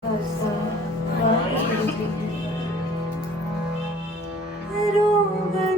I don't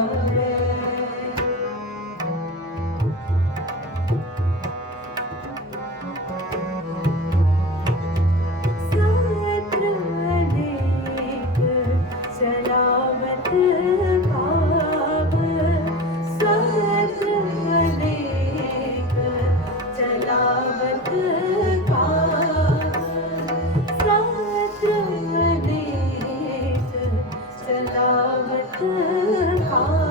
身旁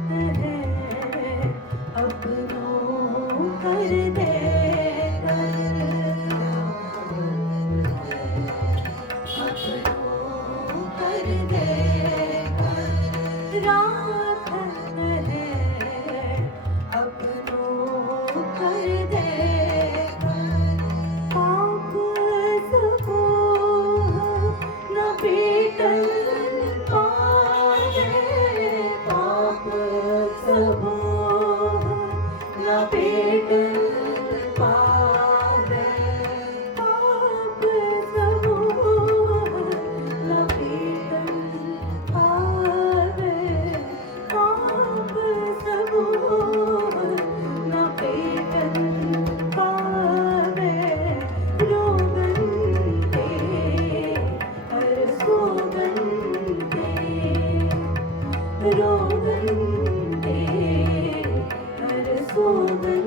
让。moment.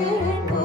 Amen.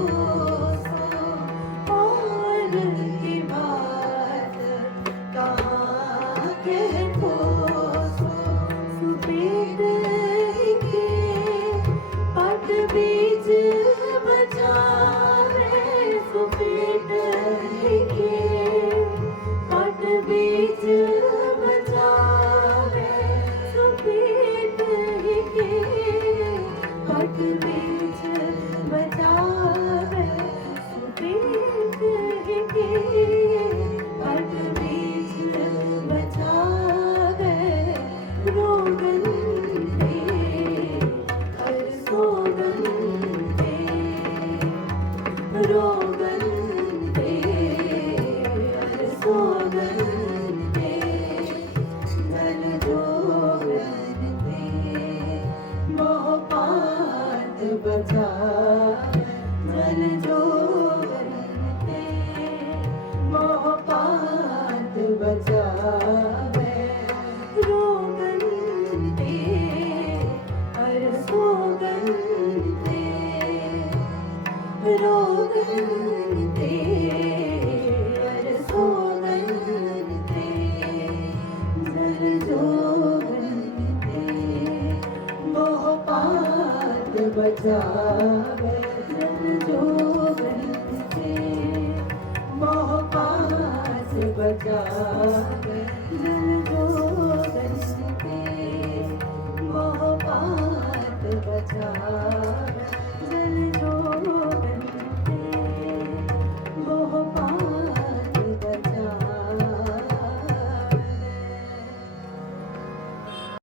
बचावे जल जोगन ते मोह पात बचावे जल जोगन ते मोह पात बचावे